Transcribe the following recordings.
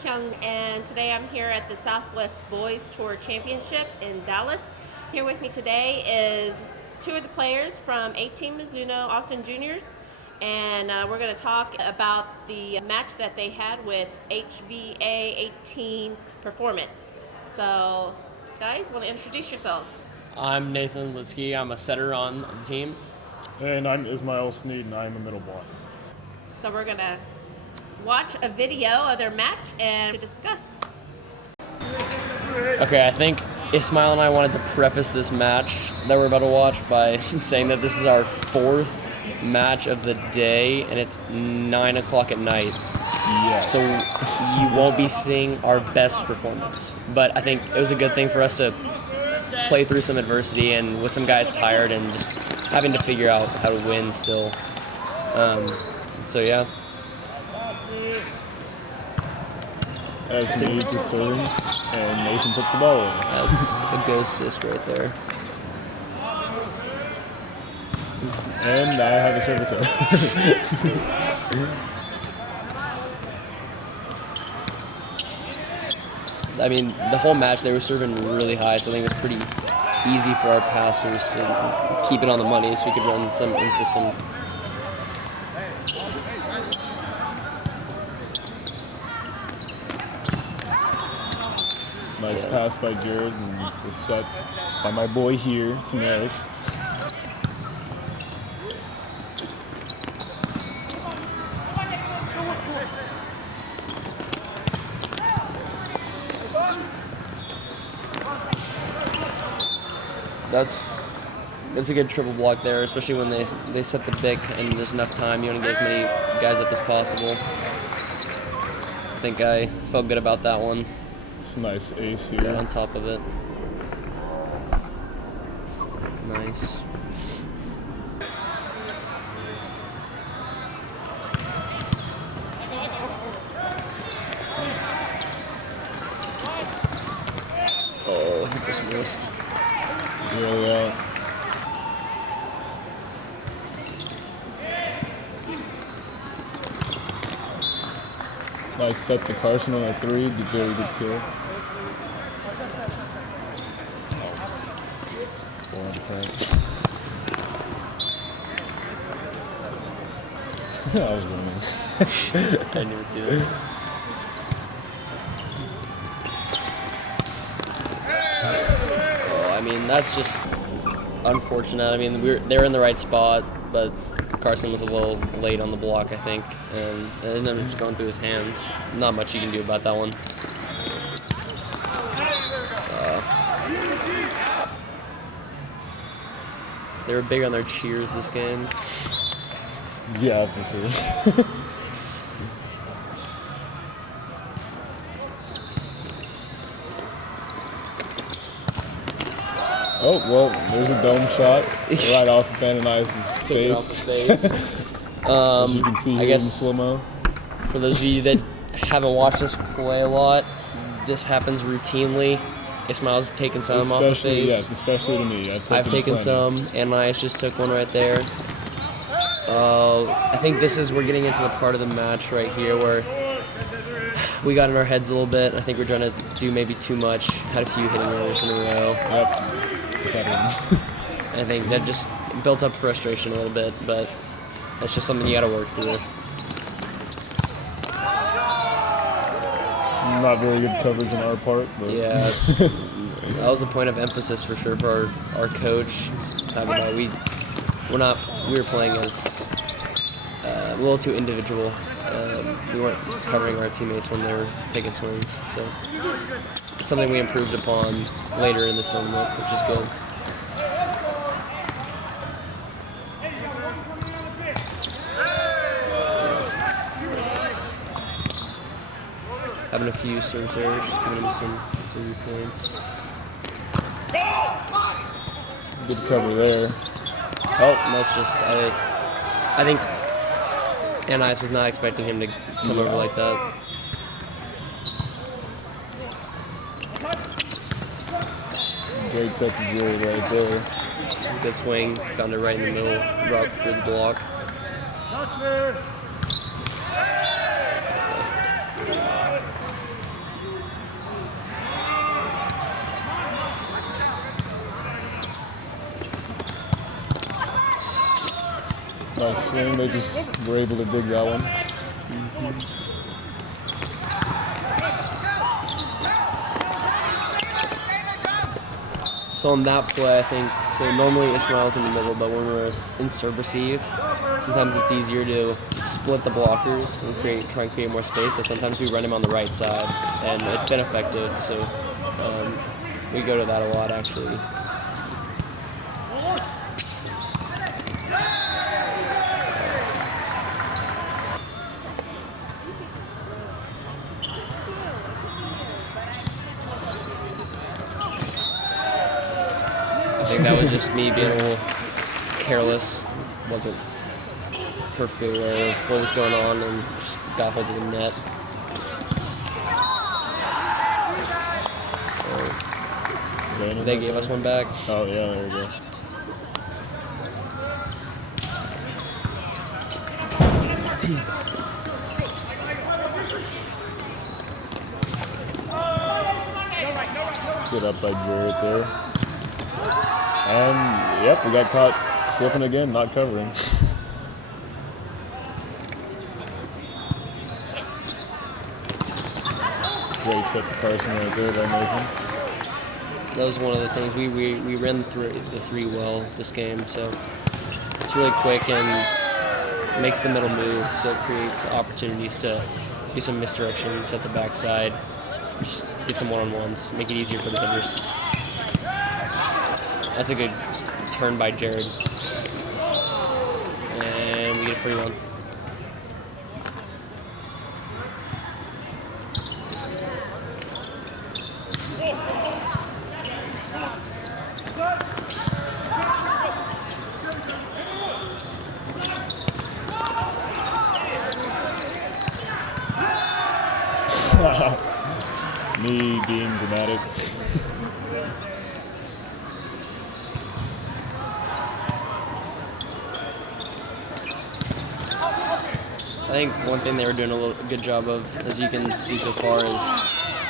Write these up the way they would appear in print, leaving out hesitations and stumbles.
Kyung, and today I'm here at the Southwest Boys Tour Championship in Dallas. Here with me today is two of the players from 18 Mizuno Austin Juniors, and we're going to talk about the match that they had with HVA 18 Performance. So, guys, want to introduce yourselves? I'm Nathan Lietzke. I'm a setter on the team. And I'm Ismael Sneed, and I'm a middle block. So we're going to watch a video of their match and discuss. Okay, I think Ismael and I wanted to preface this match that we're about to watch by saying that this is our fourth match of the day, and it's 9 o'clock at night. Yes. So you won't be seeing our best performance. But I think it was a good thing for us to play through some adversity and with some guys tired and just having to figure out how to win still. So yeah. As Sneed just serving, and Nathan puts the ball in. That's a good assist right there. And I have a service error. I mean, the whole match they were serving really high, so I think it was pretty easy for our passers to keep it on the money so we could run some in-system. Nice pass by Jared, and is set by my boy here, Tamarish. That's a good triple block there, especially when they set the pick and there's enough time. You want to get as many guys up as possible. I think I felt good about that one. It's a nice ace here. Got on top of it. Nice. Oh, he just missed. Yeah. Nice set to Carson on a 3. Did very good kill. That was really nice. I didn't even see that. I mean, that's just unfortunate. I mean, they were in the right spot, but Carson was a little late on the block, I think, and it ended up just going through his hands. Not much you can do about that one. They were big on their cheers this game. Yeah, for sure. Oh, well, there's a dome shot right off of Ananias' face. As you can see I here guess in slow-mo. For those of you that haven't watched us play a lot, this happens routinely. Ismael's taken some off the face. Yes, especially to me. I've taken some. Ananias just took one right there. I think we're getting into the part of the match right here where we got in our heads a little bit. I think we're trying to do maybe too much. Had a few hitting errors in a row. Yep. I think that just built up frustration a little bit, but that's just something you got to work through. Not very good coverage on our part. But. Yeah, that was a point of emphasis for sure for our coach. Talking about we were playing as a little too individual. We weren't covering our teammates when they were taking swings, so it's something we improved upon later in the tournament, which is good. Having a few service errors, just giving him some free points. Good cover there. Oh, and that's just, I think Ananias was not expecting him to come over like that. Great set to Jerry right there. It was a good swing, found it right in the middle, brought through the block. Nice swing. They just were able to dig that one. So on that play, I think, so normally Ismael's in the middle, but when we're in serve receive, sometimes it's easier to split the blockers and try and create more space. So sometimes we run him on the right side, and it's been effective. So we go to that a lot, actually. I think that was just me being a little careless. Wasn't perfectly aware of what was going on and just got hold of the net. They gave us one back. Oh, yeah, there we go. Good up by Jared there. And, yep, we got caught slipping again, not covering. Great set to Carson right there by Mason. That was one of the things. We ran the three well this game, so it's really quick and makes the middle move, so it creates opportunities to do some misdirections at the backside, just get some one-on-ones, make it easier for the hitters. That's a good turn by Jared. And we get a free one. Me being dramatic. I think one thing they were doing a good job of, as you can see so far, is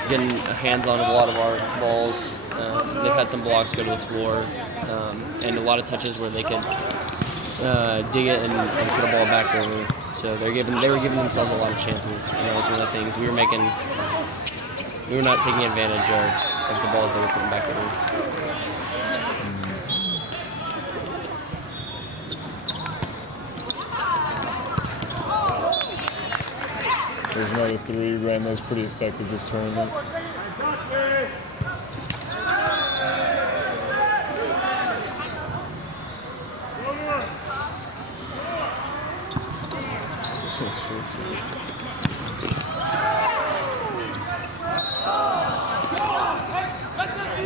getting hands on a lot of our balls. They've had some blocks go to the floor, and a lot of touches where they could dig it and put a ball back over. So they were giving themselves a lot of chances, and that was one of the things we were making. We were not taking advantage of the balls they were putting back over. There's another three. Ran those pretty effective this tournament.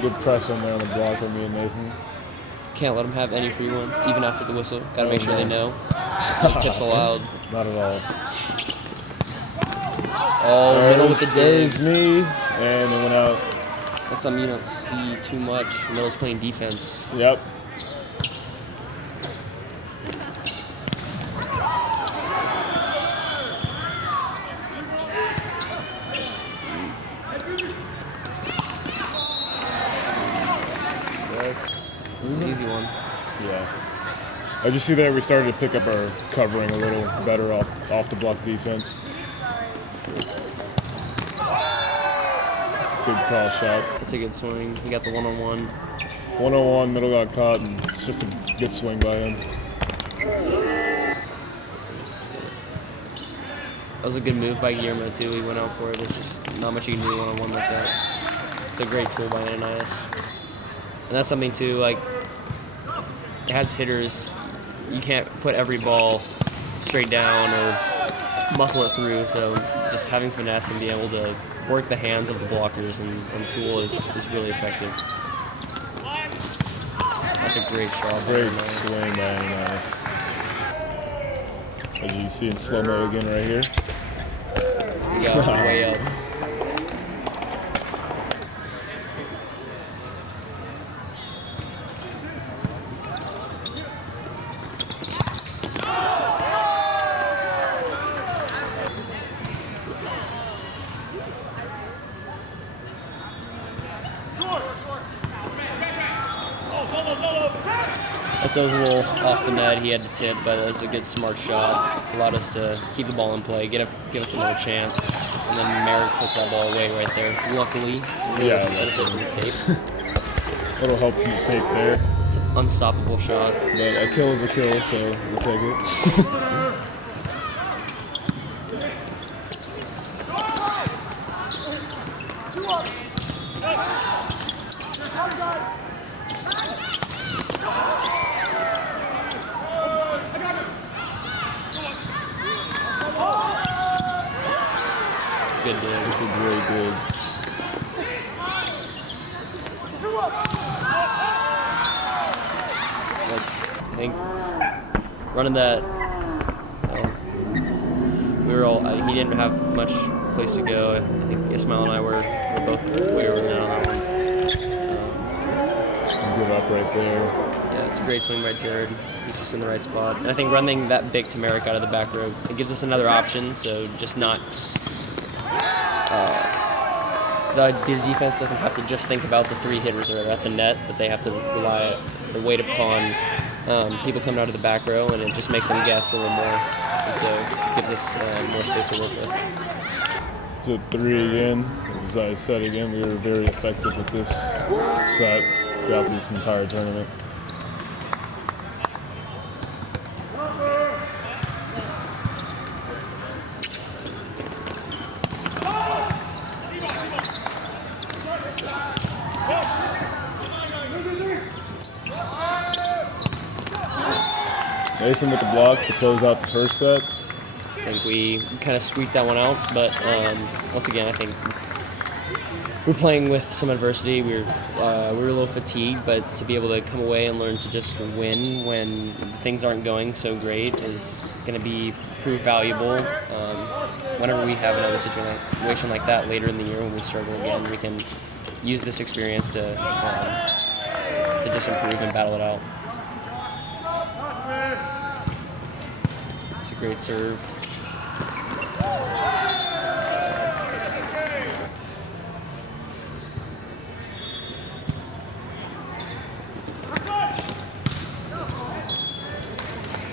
Good press on there on the block by me and Nathan. Can't let them have any free ones, even after the whistle. Gotta make sure they know. No tips allowed. Not at all. Oh, middle with the There's dig. me, and it went out. That's something you don't see too much. Middle's playing defense. Yep. That's an easy one. Yeah. As you see there, we started to pick up our covering a little better off the block defense. Good cross shot. That's a good swing. He got the one-on-one. 101, middle got caught, and it's just a good swing by him. That was a good move by Guillermo, too. He went out for it. There's just not much you can do one-on-one like that. It's a great tool by Ananias. And that's something, too, like, it has hitters. You can't put every ball straight down or muscle it through, so just having finesse and being able to work the hands of the blockers and tool is really effective. That's a great shot. Great swing by Ananias. As you see in slow-mo again right here. He got way up. So it was a little off the net. He had to tip, but it was a good, smart shot. Allowed us to keep the ball in play, give us another chance. And then Merrick puts that ball away right there. Luckily, Yeah, benefit from the tape. A little help from the tape there. It's an unstoppable shot. But a kill is a kill, so we'll take it. It's good, dude. This is really good. I think running that, we were all. He didn't have much place to go. I think Ismael and I were both way over there on that one. Some good up right there. Yeah, it's a great swing by Jared. He's just in the right spot. And I think running that big to Merrick out of the back row, it gives us another option. So just not. The defense doesn't have to just think about the 3 hitters that are at the net, but they have to rely or wait upon people coming out of the back row, and it just makes them guess a little more. And so it gives us more space to work with. It's a 3 again. As I said again, we were very effective with this set throughout this entire tournament. Nathan with the block to close out the first set. I think we kind of squeaked that one out, but once again, I think we're playing with some adversity. We were a little fatigued, but to be able to come away and learn to just win when things aren't going so great is going to prove valuable. Whenever we have another situation like that later in the year when we struggle again, we can use this experience to just improve and battle it out. It's a great serve.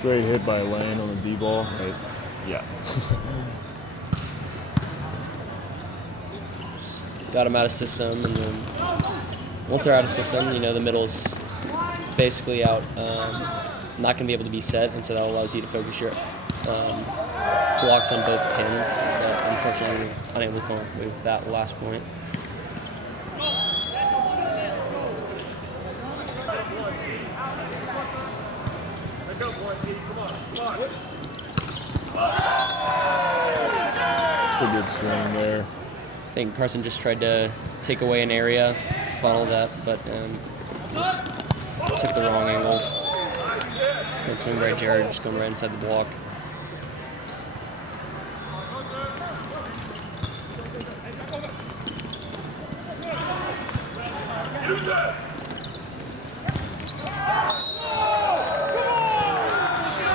Great hit by Lane on the D ball. Right? Yeah. Got them out of system, and then once they're out of system, the middle's basically out. Not going to be able to be set, and so that allows you to focus your blocks on both pins. But unfortunately, unable to come up with that last point. It's a good swing there. I think Carson just tried to take away an area, funnel that, but just took the wrong angle. It's a good swing by Jared, just going right inside the block.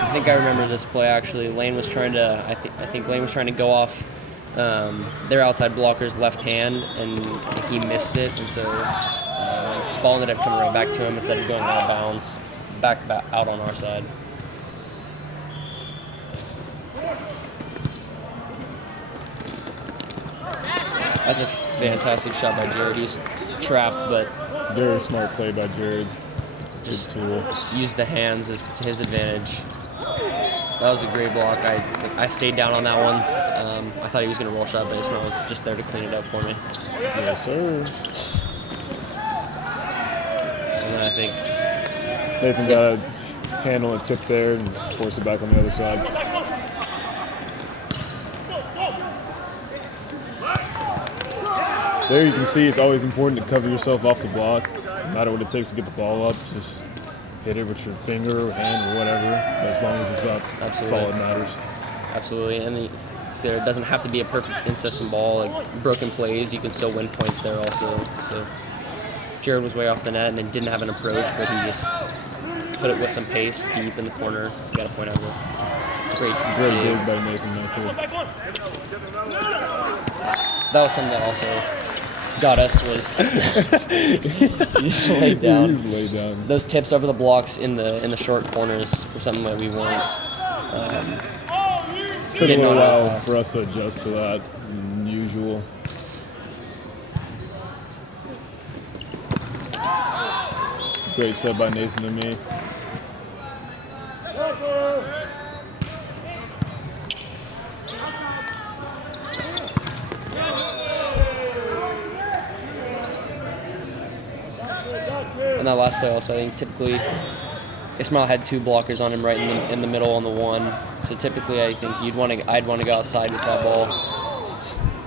I think I remember this play actually. Lane was trying to, I think Lane was trying to go off their outside blocker's left hand, and I think he missed it, and so ball ended up coming right back to him instead of going out of bounds, back out on our side. That's a fantastic shot by Jared. He's trapped, but Very smart play by Jared. just Good tool. used the hands to his advantage. That was a great block. I stayed down on that one. I thought he was going to roll shot, but Ismael was just there to clean it up for me. Yes, sir. And then I think Nathan got a handle and tip there and force it back on the other side. There you can see it's always important to cover yourself off the block. No matter what it takes to get the ball up, just hit it with your finger or hand or whatever. But as long as it's up, that's all that matters. absolutely. And so it doesn't have to be a perfect incessant ball. Like broken plays, you can still win points there also. So Jared was way off the net and it didn't have an approach, but he just put it with some pace deep in the corner. Got a point out of it. It's a great Dig by Nathan Knuckle. That was something that also got us was he just laid down. He just laid down. Those tips over the blocks in the short corners were something that we weren't. Took a getting little on our while fast. for us to adjust to that than usual. Great set by Nathan and me. And that last play also, I think typically Ismael had 2 blockers on him right in the middle on the one. So typically, I think I'd want to go outside with that ball.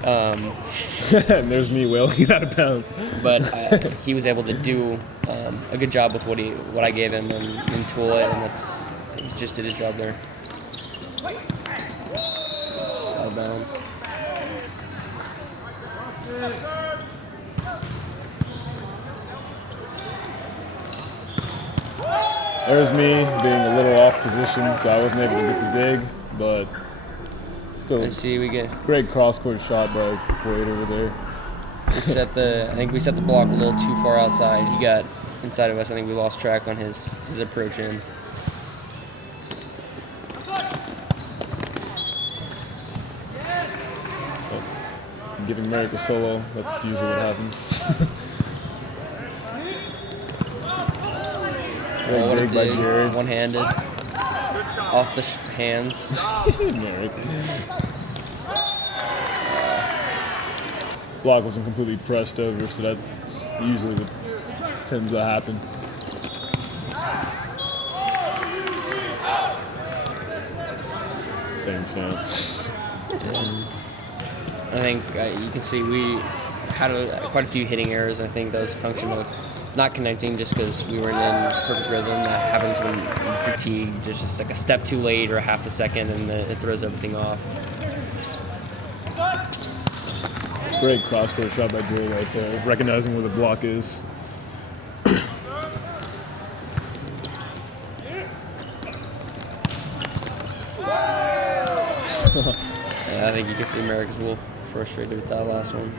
And there's me wailing out of bounds. But he was able to do a good job with what I gave him and tool it, and he just did his job there. Just out of bounds. There's me being a little off position, so I wasn't able to get the dig, but still Let's see, we get great cross-court shot by Quaid over there. I think we set the block a little too far outside. He got inside of us. I think we lost track on his approach in. I'm giving Merrick a solo. That's usually what happens. Oh, what a Great dig by dig. Jared. One-handed. Off the hands. Merrick. Block wasn't completely pressed over, so that's usually what tends to happen. Same chance. I think you can see we had quite a few hitting errors. I think that was a function of not connecting just because we weren't in perfect rhythm. That happens when you fatigue. There's just like a step too late or a half a second, and it throws everything off. Great cross-court shot by Drew right there, recognizing where the block is. Yeah, I think you can see Merrick is a little frustrated with that last one.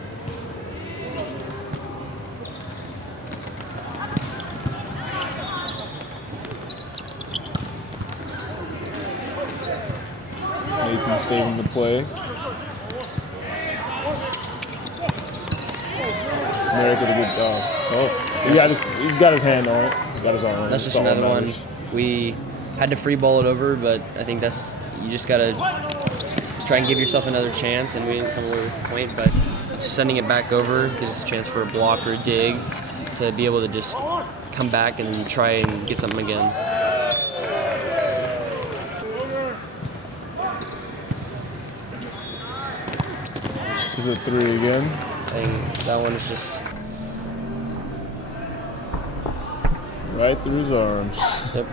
Nathan saving the play. Merrick with a good he's got his hand on it. He's got his arm on it. That's just all that another one. matters. We had to free ball it over, but I think you just gotta try and give yourself another chance, and we didn't come away with the point, but just sending it back over gives us a chance for a block or a dig to be able to just come back and try and get something again. Is it 3 again? I think that one is just Right through his arms.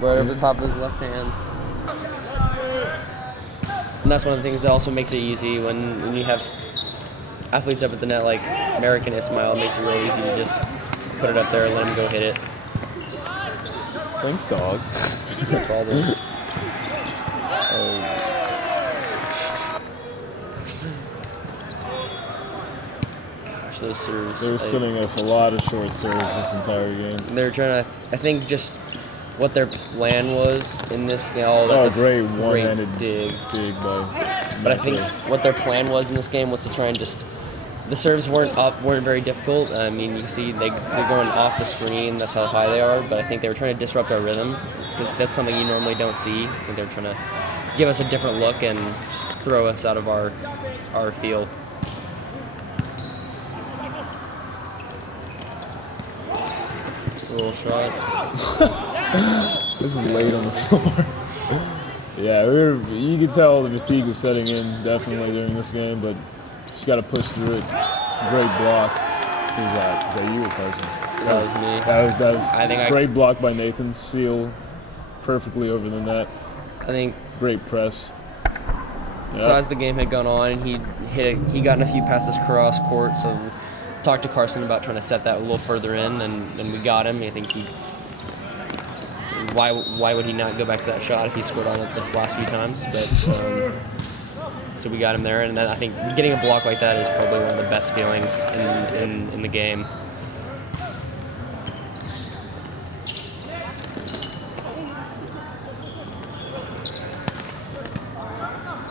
right over the top of his left hand. And that's one of the things that also makes it easy when you have athletes up at the net like Merrick and Ismael. It makes it real easy to just put it up there and let him go hit it. Thanks, dog. No problem. Gosh, those serves. They were sending us a lot of short serves this entire game. They're trying to, I think, just what their plan was in this game. Oh, that's a great great one-handed dig. But I think what their plan was in this game was to try and just. The serves weren't very difficult. I mean, you can see they're going off the screen. That's how high they are. But I think they were trying to disrupt our rhythm because that's something you normally don't see. I think they're trying to give us a different look and just throw us out of our feel. A little shot. this is late on the floor. Yeah, you could tell the fatigue was setting in definitely during this game, but just got to push through it. Great block. Who's that? Is that you or Carson? That was me. That was I think great block by Nathan. Seal perfectly over the net. I think Great press. Yep. so. As the game had gone on, and he gotten a few passes cross court. So talked to Carson about trying to set that a little further in, and we got him. I think why would he not go back to that shot if he scored on it the last few times? But so we got him there. And then I think getting a block like that is probably one of the best feelings in the game.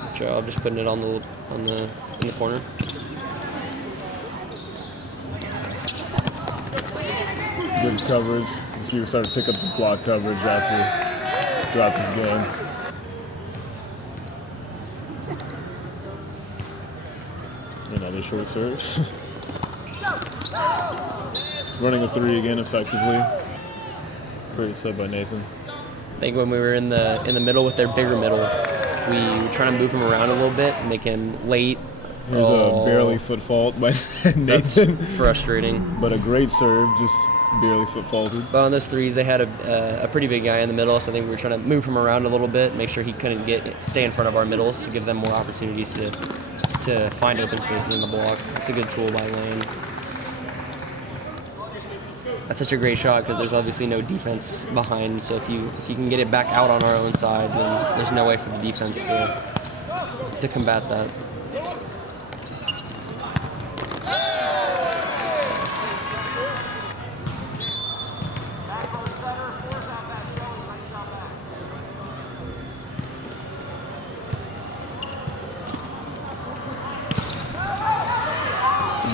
Good job, just putting it in the corner. Good coverage. You see, we started to pick up the block coverage throughout this game. Another short serve. Running a 3 again effectively. Great set by Nathan. I think when we were in the middle with their bigger middle, we were trying to move him around a little bit, make him late. Here's a barely foot fault by Nathan. That's frustrating. But a great serve, just barely foot faulted. But on those threes, they had a pretty big guy in the middle, so I think we were trying to move him around a little bit, make sure he couldn't stay in front of our middles to give them more opportunities to find open spaces in the block. It's a good tool by Lane. That's such a great shot because there's obviously no defense behind, so if you can get it back out on our own side, then there's no way for the defense to combat that.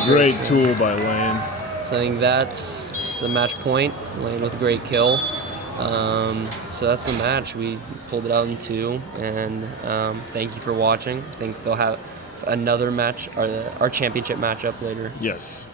Great tool by Lane. So I think that's the match point. Lane with a great kill. So that's the match. We pulled it out in 2, and thank you for watching. I think they'll have another match, our championship matchup later. Yes.